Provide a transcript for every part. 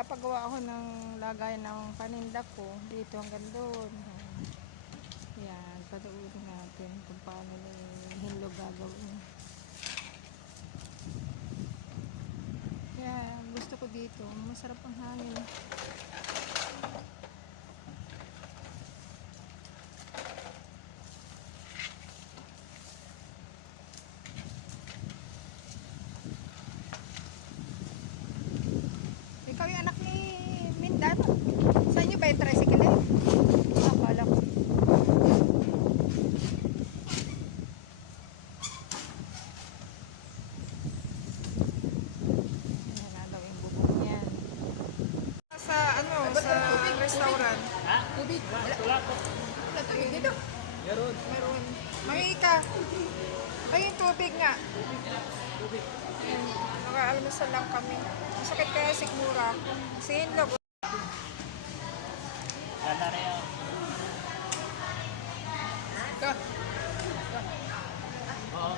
Nagpapagawa ako ng lagay ng paninda ko dito hanggang doon. Yan, panuorin natin kung paano yung hinlog gagawin. Kaya gusto ko dito, masarap ang hangin. Ikaw yung anak ni Mindano. Sa inyo ba yung tricycle eh? Akala ko. Yan na daw yung bubong niyan. Sa ano, sa restaurant. Ha? Tubig. Wala po. Wala tubig dito. Meron. Meron. Mangi ka. Ay, yung tubig nga. Tubig. Ayan, naka-almusal lang kami. Masakit kaya sigmura. Kasi hinlog. Ganda na yan. Ka. Oo.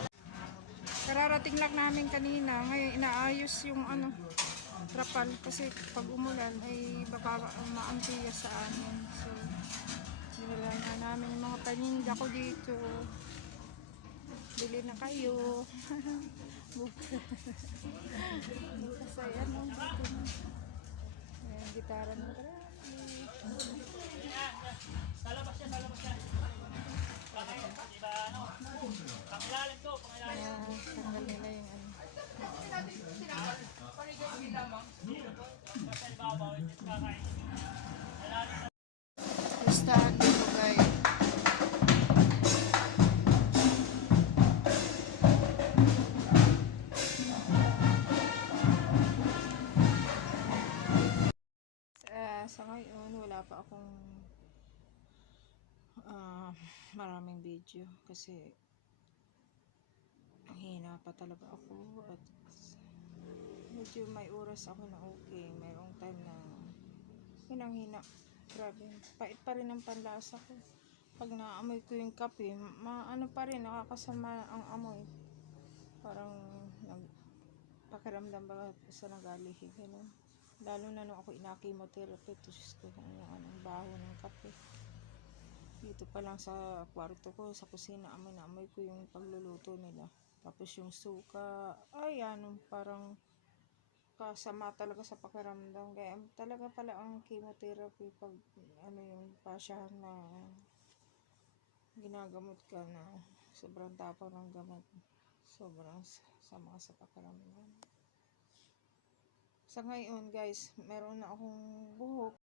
Kararating lang namin kanina. Ngayon inaayos yung ano, trapal. Kasi pag umulan ay baka maampiya sa amin. So, nilala na namin yung mga paninda ko dito. Bili na kayo. Bukas ay ano, dito na. Ayan, gitara na marami. Sa labas siya, sa labas siya. Iba ano? Pangilalim ko, pangilalim. Ayan, tanggal nila yung ano. Kasi ibabaw, hindi kakain. Listahan dito guys. Sa ngayon wala pa akong maraming video kasi hina pa talaga ako at medyo may oras ako na okay, mayroong time na hinang-hina. Grabe, pait pa rin ang panlasa ko. Pag naamoy ko yung kape, ano pa rin, nakakasama ang amoy. Parang pakiramdam ba sa nagalihi, gano'n. Lalo na nung ako ina-chemotherapy, tus ko kung anong baho ng kape. Dito pa lang sa kwarto ko, sa kusina, amoy na amoy ko yung pagluluto nila. Tapos yung suka, ay ano, parang kasama talaga sa pakiramdam. Kaya talaga pala ang chemotherapy pag ano yung pasyahan na ginagamot ka na sobrang tapang ng gamot. Sobrang sama sa pakiramdam. Sa ngayon guys, meron na akong buhok.